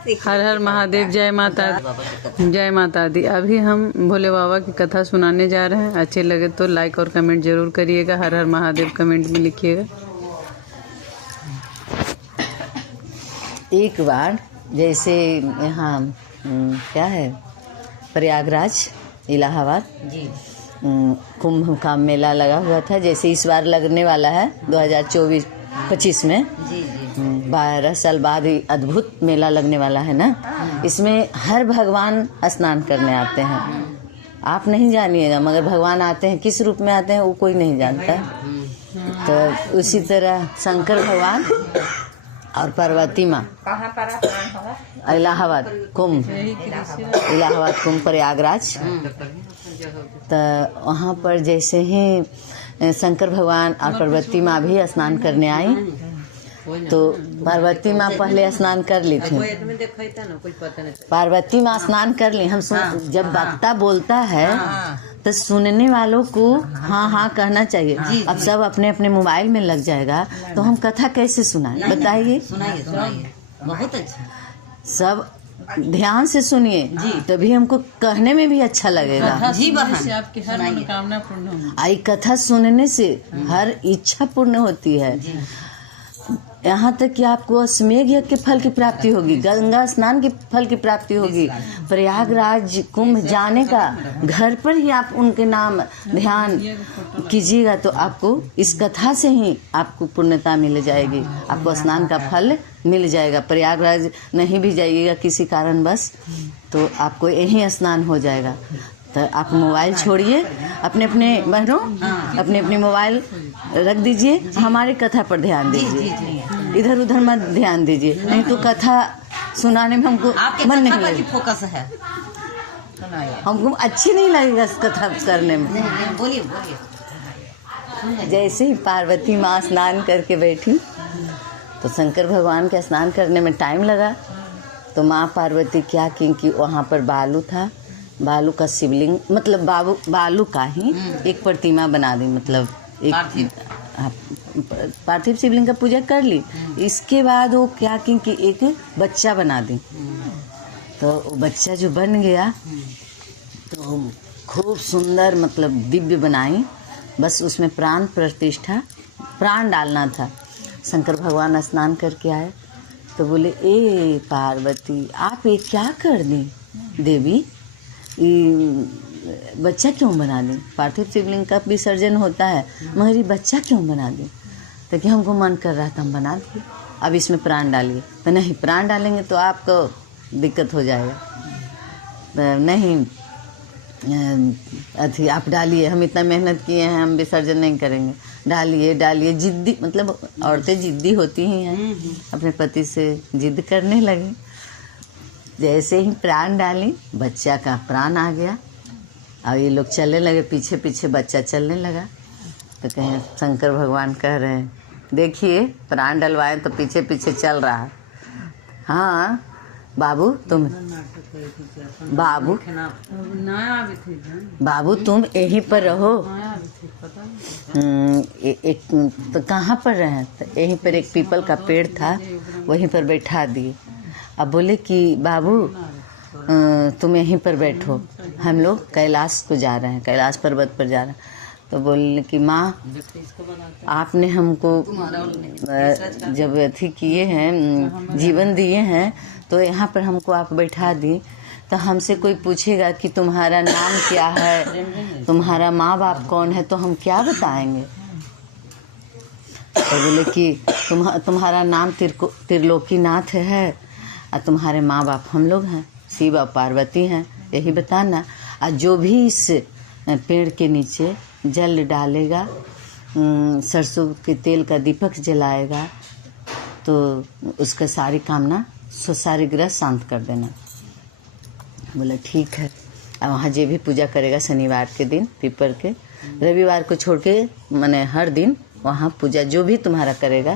हर हर महादेव, जय माता दी। अभी हम भोले बाबा की कथा सुनाने जा रहे हैं। अच्छे लगे तो लाइक और कमेंट जरूर करिएगा। हर हर महादेव कमेंट में लिखिएगा। एक बार जैसे यहाँ क्या है, प्रयागराज इलाहाबाद कुंभ का मेला लगा हुआ था। जैसे इस बार लगने वाला है 2024-25 में। 12 साल बाद ही अद्भुत मेला लगने वाला है ना। इसमें हर भगवान स्नान करने आते हैं। आप नहीं जानिएगा, मगर भगवान आते हैं, किस रूप में आते हैं वो कोई नहीं जानता। तो उसी तरह शंकर भगवान और पार्वती माँ इलाहाबाद कुंभ प्रयागराज। तो वहाँ पर जैसे ही शंकर भगवान और पार्वती माँ भी स्नान करने आई, तो पार्वती माँ पहले स्नान कर ली थी। पार्वती माँ स्नान कर ली। हम जब वक्ता बोलता है तो सुनने वालों को हाँ हाँ कहना चाहिए। अब सब अपने अपने मोबाइल में लग जाएगा तो हम कथा कैसे सुनाएं, बताइए। सुनाइए, बहुत अच्छा। सब ध्यान से सुनिए, तभी हमको कहने में भी अच्छा लगेगा। जी बहन, आपकी हर मनोकामना पूर्ण होगी। आई कथा सुनने से हर इच्छा पूर्ण होती है। यहाँ तक कि आपको अश्वमेध यज्ञ के फल की प्राप्ति होगी, गंगा स्नान के फल की प्राप्ति होगी। प्रयागराज कुंभ जाने का घर पर ही आप उनके नाम ध्यान कीजिएगा तो आपको इस कथा से ही आपको पुण्यता मिल जाएगी, आपको स्नान का फल मिल जाएगा। प्रयागराज नहीं भी जाइएगा किसी कारणवश तो आपको यही स्नान हो जाएगा। तो आप मोबाइल छोड़िए, अपने अपने बहनों अपने अपने मोबाइल रख दीजिए, हमारी कथा पर ध्यान दीजिए, इधर उधर मत ध्यान दीजिए, नहीं तो कथा सुनाने में हमको मन नहीं लगेगा। फोकस है, हमको अच्छी नहीं लगेगा इस कथा करने में। बोलिए। जैसे ही पार्वती माँ स्नान करके बैठी तो शंकर भगवान के स्नान करने में टाइम लगा। तो माँ पार्वती क्या की कि वहाँ पर बालू था, बालू का शिवलिंग, मतलब बालू का ही एक प्रतिमा बना दी, मतलब एक पार्थिव शिवलिंग का पूजा कर ली। इसके बाद वो क्या की कि एक बच्चा बना दी। तो बच्चा जो बन गया तो खूब सुंदर, मतलब दिव्य बनाई। बस उसमें प्राण प्रतिष्ठा, प्राण डालना था। शंकर भगवान स्नान करके आए तो बोले, ए पार्वती आप ये क्या कर दी देवी, बच्चा क्यों बना दी? पार्थिव शिवलिंग का विसर्जन होता है, मगर ये बच्चा क्यों बना दी? तो कि हमको मन कर रहा था हम बना दिए, अब इसमें प्राण डालिए। तो नहीं, प्राण डालेंगे तो आपको दिक्कत हो जाएगा। तो नहीं अथी आप डालिए, हम इतना मेहनत किए हैं, हम विसर्जन नहीं करेंगे। डालिए। जिद्दी, मतलब औरतें जिद्दी होती ही हैं, अपने पति से जिद करने लगी। जैसे ही प्राण डाली, बच्चा का प्राण आ गया। और ये लोग चलने लगे, पीछे पीछे बच्चा चलने लगा। तो कहें शंकर भगवान कह रहे हैं, देखिए प्राण डलवाए तो पीछे पीछे चल रहा है। हाँ बाबू तुम तुम यहीं पर रहो। एक तो कहाँ पर रहे? तो यहीं पर एक पीपल का पेड़ था, वहीं पर बैठा दिए। अब बोले कि बाबू तुम यहीं पर बैठो, हम लोग कैलाश को जा रहे हैं, कैलाश पर्वत पर जा रहे हैं। तो बोले कि माँ आपने हमको जब अथी किए हैं, जीवन दिए हैं, तो यहाँ पर हमको आप बैठा दी, तो हमसे कोई पूछेगा कि तुम्हारा नाम क्या है, तुम्हारा माँ बाप कौन है, तो हम क्या बताएंगे? तो बोले कि तुम्हारा नाम त्रिलोकीनाथ है और तुम्हारे माँ बाप हम लोग हैं, शिव और पार्वती हैं, यही बताना। और जो भी इस पेड़ के नीचे जल डालेगा, सरसों के तेल का दीपक जलाएगा, तो उसका सारी कामना, सारी ग्रह शांत कर देना। बोला ठीक है। और वहाँ जो भी पूजा करेगा शनिवार के दिन पीपर के, रविवार को छोड़ के मैंने हर दिन वहाँ पूजा जो भी तुम्हारा करेगा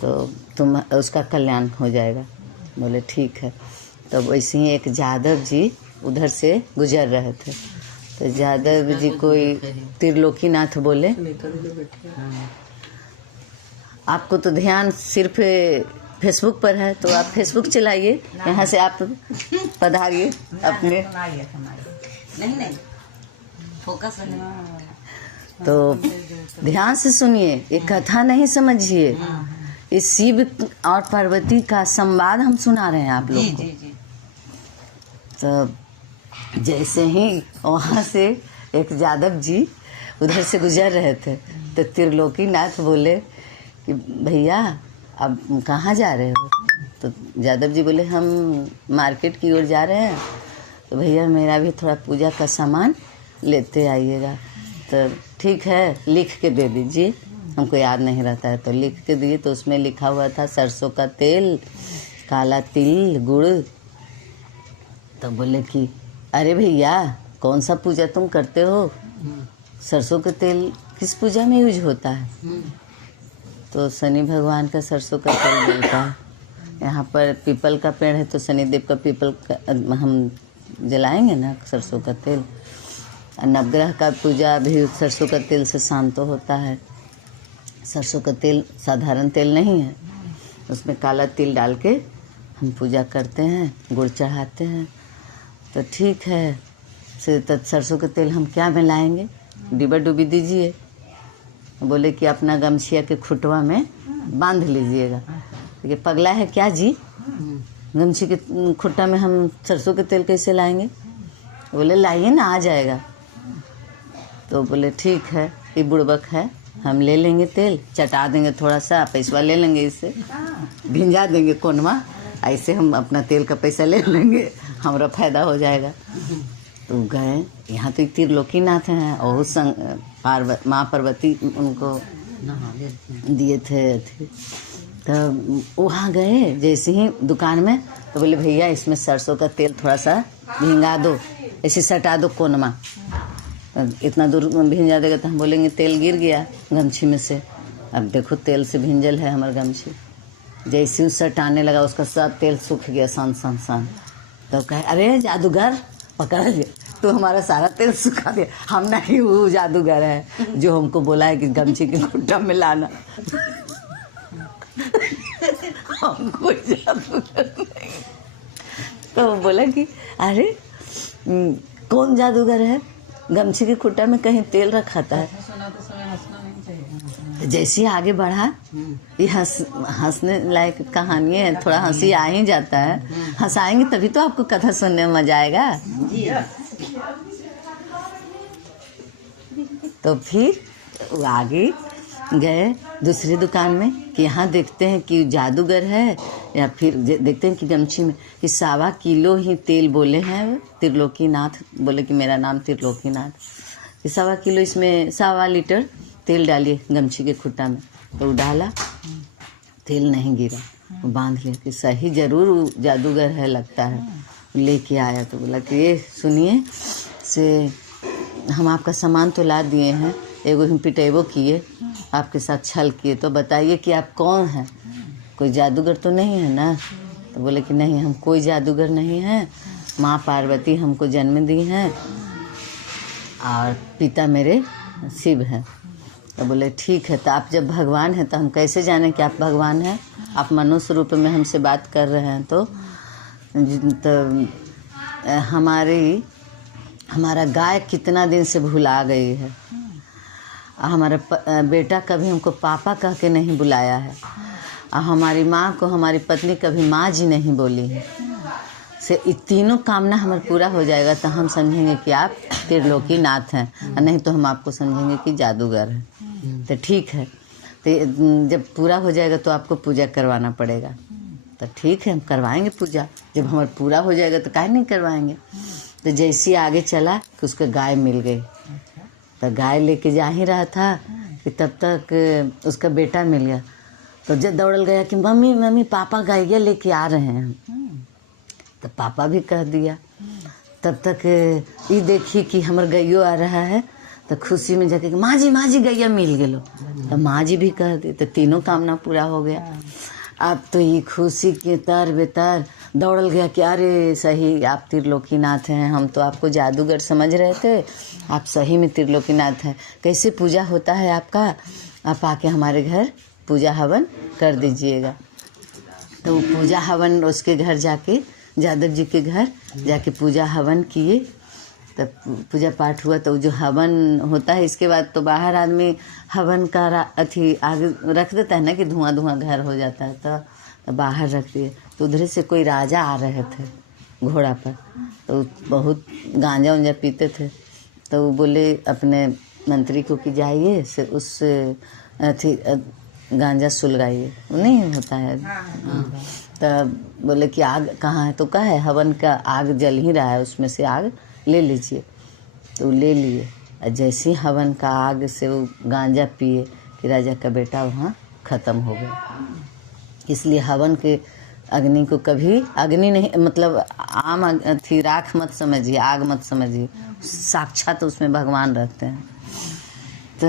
तो तुम उसका कल्याण हो जाएगा। बोले ठीक है। तो वैसे ही एक यादव जी उधर से गुजर रहे थे, तो यादव जी कोई त्रिलोकीनाथ बोले, आपको तो ध्यान सिर्फ फेसबुक पर है तो आप फेसबुक चलाइए, यहाँ से आप पधारिए अपने। नहीं नहीं, फोकस है। तो ध्यान से सुनिए, ये कथा नहीं समझिए, इस शिव और पार्वती का संवाद हम सुना रहे हैं आप लोग को। जी जी। तो जैसे ही वहाँ से एक यादव जी उधर से गुजर रहे थे तो त्रिलोकीनाथ बोले कि भैया अब कहाँ जा रहे हो? तो यादव जी बोले हम मार्केट की ओर जा रहे हैं, तो भैया मेरा भी थोड़ा पूजा का सामान लेते आइएगा। तो ठीक है, लिख के दे दीजिए, हमको याद नहीं रहता है। तो लिख के दिए, तो उसमें लिखा हुआ था सरसों का तेल, काला तिल, गुड़। तो बोले कि अरे भैया कौन सा पूजा तुम करते हो, सरसों का तेल किस पूजा में यूज होता है? तो शनि भगवान का सरसों का तेल मिलता है। यहाँ पर पीपल का पेड़ है तो शनिदेव का पीपल का हम जलाएंगे ना सरसों का तेल। नवग्रह का पूजा भी सरसों का तेल से शांत होता है। सरसों का तेल साधारण तेल नहीं है, उसमें काला तिल डाल के हम पूजा करते हैं, गुड़ चढ़ाते हैं। तो ठीक है, सरसों का तेल हम क्या में लाएंगे? डिब्बा डुबी दीजिए। बोले कि अपना गमछिया के खुटवा में बांध लीजिएगा। ये पगला है क्या जी, गमछी के खुट्टा में हम सरसों के तेल कैसे लाएंगे? बोले लाइए ना, आ जाएगा। तो बोले ठीक है, ये बुड़बक है, हम ले लेंगे तेल, चटा देंगे, थोड़ा सा पैसा ले लेंगे, इससे भिंजा देंगे कोनमा, ऐसे हम अपना तेल का पैसा ले लेंगे, हमारा फायदा हो जाएगा। तो गए, यहाँ तो त्रिलोकीनाथ हैं और माँ पार्वती उनको दिए थे। तो वहाँ गए, जैसे ही दुकान में, तो बोले भैया इसमें सरसों का तेल थोड़ा सा भिंगा दो, ऐसे सटा दो कोनमा। इतना दूर भिंजा देगा तो हम बोलेंगे तेल गिर गया गमछी में से। अब देखो तेल से भिंजल है हमारा गमछी। जैसे उस सटाने लगा उसका सब तेल सूख गया सान सान सान। तो कहे अरे जादूगर पकड़ लिया, तो हमारा सारा तेल सुखा दिया। हम नहीं, वो जादूगर है जो हमको बोला है कि गमछी के खुट्टा में लाना। हमको जादूगर नहीं। तो बोला कि अरे कौन जादूगर है, गमछी के खुट्टा में कहीं तेल रखा था। जैसे आगे बढ़ा, ये हंसने लायक कहानी है, थोड़ा हंसी आ ही जाता है। हंसाएंगे तभी तो आपको कथा सुनने में मजा आएगा। तो फिर वो आगे गए दूसरी दुकान में कि यहाँ देखते हैं कि जादूगर है, या फिर देखते हैं कि गमछी में कि 1.25 किलो ही तेल बोले हैं त्रिलोकीनाथ। बोले कि मेरा नाम त्रिलोकीनाथ, कि 1.25 किलो इसमें 1.25 लीटर तेल डालिए गमछी के खुट्टा में। तो वो डाला, तेल नहीं गिरा, वो बांध लिया कि सही जरूर वो जादूगर है लगता है। लेके आया तो बोला कि ये सुनिए से हम आपका सामान तो ला दिए हैं, एगो हम पिटेबो किए, आपके साथ छल किए, तो बताइए कि आप कौन हैं, कोई जादूगर तो नहीं है ना? तो बोले कि नहीं, हम कोई जादूगर नहीं हैं, माँ पार्वती हमको जन्म दी हैं और पिता मेरे शिव हैं। तो बोले ठीक है, तो आप जब भगवान हैं तो हम कैसे जाने कि आप भगवान हैं? आप मनुष्य रूप में हमसे बात कर रहे हैं। तो हमारा गाय कितना दिन से भुला गई है, हमारा बेटा कभी हमको पापा कह के नहीं बुलाया है, और हमारी माँ को हमारी पत्नी कभी माँ जी नहीं बोली है। से ये तीनों कामना हमारा पूरा हो जाएगा तो हम समझेंगे कि आप त्रिलोकीनाथ हैं, और नहीं तो हम आपको समझेंगे कि जादूगर हैं। तो ठीक है, तो जब पूरा हो जाएगा तो आपको पूजा करवाना पड़ेगा। तो ठीक है, हम करवाएंगे पूजा, जब हमारा पूरा हो जाएगा तो काहे नहीं करवाएंगे। तो जैसे आगे चला कि उसको गाय मिल गई। तो गाय लेके जा ही रहा था कि तब तक उसका बेटा मिल गया। तो जब दौड़ल गया कि मम्मी मम्मी पापा गैया लेके आ रहे हैं। तो पापा भी कह दिया। तब तक ये देखी कि हमर गैयो आ रहा है, तो खुशी में जाके माँ जी गैया मिल गेलो। तो माँ जी भी कह दी, तो तीनों कामना पूरा हो गया। अब तो ये खुशी के तर बेतर दौड़ल गया कि अरे सही आप त्रिलोकीनाथ हैं, हम तो आपको जादूगर समझ रहे थे, आप सही में त्रिलोकीनाथ हैं। कैसे पूजा होता है आपका, आप आके हमारे घर पूजा हवन कर दीजिएगा। तो वो पूजा हवन उसके घर जाके, यादव जी के घर जाके पूजा हवन किए। तब पूजा पाठ हुआ तो जो हवन होता है, इसके बाद तो बाहर आदमी हवन का अथी आग रख देता है ना कि धुआं धुआं घर हो जाता है, तो बाहर रख दिए। तो उधर से कोई राजा आ रहे थे घोड़ा पर, तो बहुत गांजा उंजा पीते थे। तो वो बोले अपने मंत्री को कि जाइए से उस अथी गांजा सुलगाइए, नहीं होता है। तब बोले कि आग कहाँ है, तो कहा है हवन का आग जल ही रहा है, उसमें से आग ले लीजिए। तो ले लिए, और जैसे ही हवन का आग से वो गांजा पिए कि राजा का बेटा वहाँ ख़त्म हो गया। इसलिए हवन के अग्नि को कभी अग्नि नहीं, मतलब आम थी राख मत समझिए, आग मत समझिए, साक्षात तो उसमें भगवान रहते हैं। तो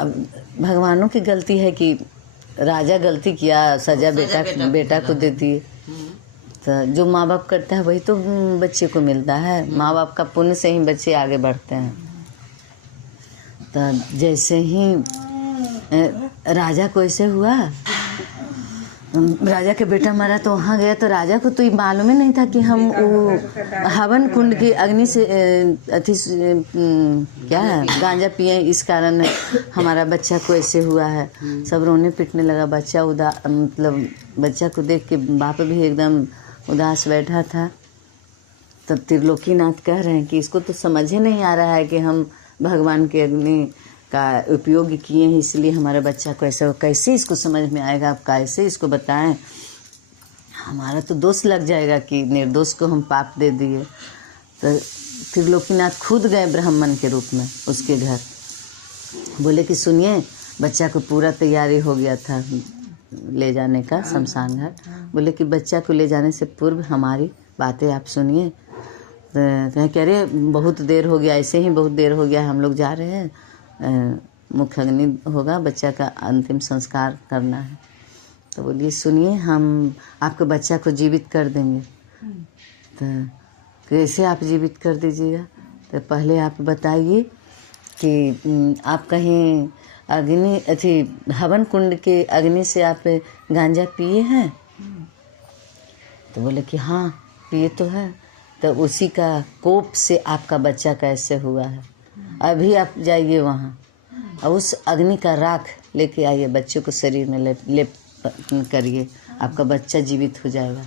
अब भगवानों की गलती है कि राजा गलती किया, सजा बेटा को दे दिए। तो जो माँ बाप करता है वही तो बच्चे को मिलता है, माँ बाप का पुण्य से ही बच्चे आगे बढ़ते हैं। तो जैसे ही राजा को ऐसे हुआ, राजा के बेटा मरा तो वहाँ गया, तो राजा को तो ये मालूम ही नहीं था कि हम वो हवन कुंड की अग्नि से अति क्या है गांजा पिए, इस कारण हमारा बच्चा को ऐसे हुआ है। सब रोने पिटने लगा। बच्चा मतलब बच्चा को देख के बाप भी एकदम उदास बैठा था। तब त्रिलोकीनाथ कह रहे हैं कि इसको तो समझ ही नहीं आ रहा है कि हम भगवान के अग्नि का उपयोग किए हैं, इसलिए हमारे बच्चा को ऐसा, कैसे इसको समझ में आएगा, आप कैसे इसको बताएं, हमारा तो दोष लग जाएगा कि निर्दोष को हम पाप दे दिए। तो त्रिलोकीनाथ खुद गए ब्राह्मण के रूप में उसके घर, बोले कि सुनिए बच्चा को पूरा तैयारी हो गया था ले जाने का शमशान घाट। बोले कि बच्चा को ले जाने से पूर्व हमारी बातें आप सुनिए। तो कह रहे बहुत देर हो गया, ऐसे ही बहुत देर हो गया, हम लोग जा रहे हैं, मुख्य अग्नि होगा, बच्चा का अंतिम संस्कार करना है। तो बोलिए सुनिए हम आपके बच्चा को जीवित कर देंगे। तो कैसे आप जीवित कर दीजिएगा? तो पहले आप बताइए कि आप कहीं अग्नि अथी हवन कुंड के अग्नि से आप गांजा पिए हैं? तो बोले कि हाँ पिए तो है। तो उसी का कोप से आपका बच्चा कैसे हुआ है, अभी आप जाइए वहाँ और उस अग्नि का राख लेके आइए, बच्चे को शरीर में लेप करिए, आपका बच्चा जीवित हो जाएगा।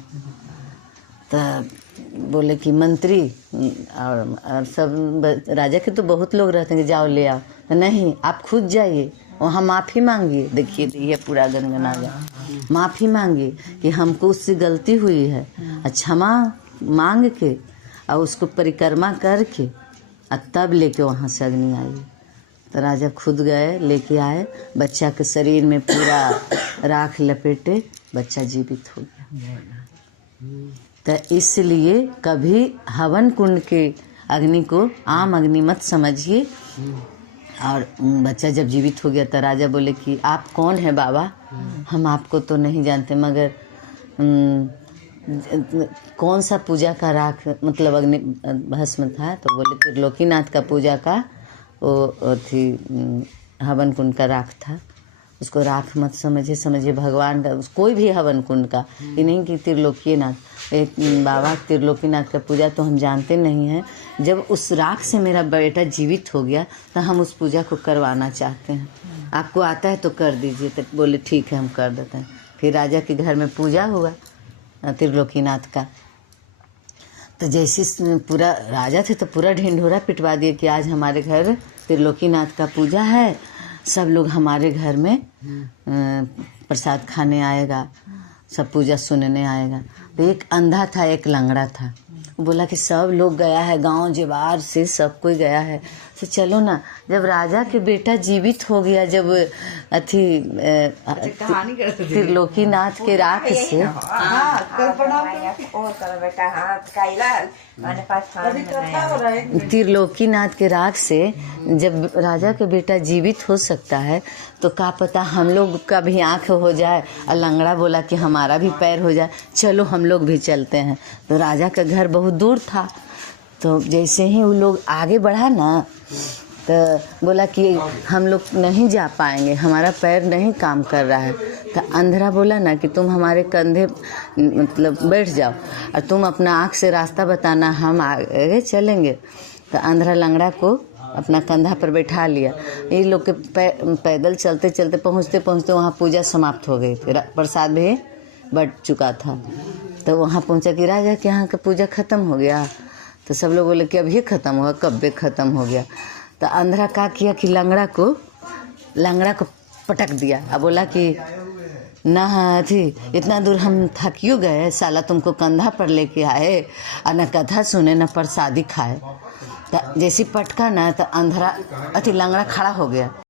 तो बोले कि मंत्री और सब राजा के तो बहुत लोग रहते हैं कि जाओ ले आओ। तो नहीं, आप खुद जाइए वहाँ माफ़ी मांगिए। देखिए ये पूरा गनगना गया, माफ़ी मांगिए कि हमको उससे गलती हुई है, क्षमा मांग के और उसको परिक्रमा करके और तब लेके वहाँ से अग्नि आई। तो राजा खुद गए, लेके आए, बच्चा के शरीर में पूरा राख लपेटे, बच्चा जीवित हो गया। तो इसलिए कभी हवन कुंड के अग्नि को आम अग्नि मत समझिए। और बच्चा जब जीवित हो गया तो राजा बोले कि आप कौन है बाबा? हम आपको तो नहीं जानते, मगर कौन सा पूजा का राख मतलब अग्नि भस्म था? तो बोले त्रिलोकीनाथ का पूजा का वो थी हवन कुंड का राख था। उसको राख मत समझिए भगवान का कोई भी हवन कुंड का, ये नहीं कि त्रिलोकीनाथ। एक बाबा त्रिलोकीनाथ का पूजा तो हम जानते नहीं हैं। जब उस राख से मेरा बेटा जीवित हो गया तो हम उस पूजा को करवाना चाहते हैं, आपको आता है तो कर दीजिए। तो बोले ठीक है हम कर देते हैं। फिर राजा के घर में पूजा हुआ त्रिलोकीनाथ का। तो जैसे पूरा राजा थे तो पूरा ढिंढोरा पिटवा दिए कि आज हमारे घर त्रिलोकीनाथ का पूजा है, सब लोग हमारे घर में प्रसाद खाने आएगा, सब पूजा सुनने आएगा। तो एक अंधा था, एक लंगड़ा था। वो बोला कि सब लोग गया है, गांव जवार से सब कोई गया है, तो चलो ना। जब राजा के बेटा जीवित हो गया, जब अथी त्रिलोकीनाथ के राख से त्रिलोकीनाथ के राख से जब राजा के बेटा जीवित हो सकता है तो क्या पता हम लोग का भी आँख हो जाए। और लंगड़ा बोला कि हमारा भी पैर हो जाए, चलो हम लोग भी चलते हैं। तो राजा का घर बहुत दूर था। तो जैसे ही वो लोग आगे बढ़ा ना तो बोला कि हम लोग नहीं जा पाएंगे, हमारा पैर नहीं काम कर रहा है। तो अंधरा बोला ना कि तुम हमारे कंधे मतलब बैठ जाओ और तुम अपना आँख से रास्ता बताना, हम आगे चलेंगे। तो अंधरा लंगड़ा को अपना कंधा पर बैठा लिया। ये लोग के पैदल चलते चलते पहुँचते पहुँचते वहाँ पूजा समाप्त हो गई थी, प्रसाद भी बट चुका था। तो वहाँ पहुँचा कि राजा के यहाँ का पूजा ख़त्म हो गया। तो सब लोग बोले कि अभी ख़त्म हुआ, कब भी ख़त्म हो गया। तो अंधरा क्या किया कि लंगड़ा को पटक दिया और बोला कि ना थी इतना दूर हम थकियो गए, साला तुमको कंधा पर लेके आए और न कथा सुने न प्रसादी खाए। तो जैसी पटका ना तो अंधरा लंगड़ा खड़ा हो गया।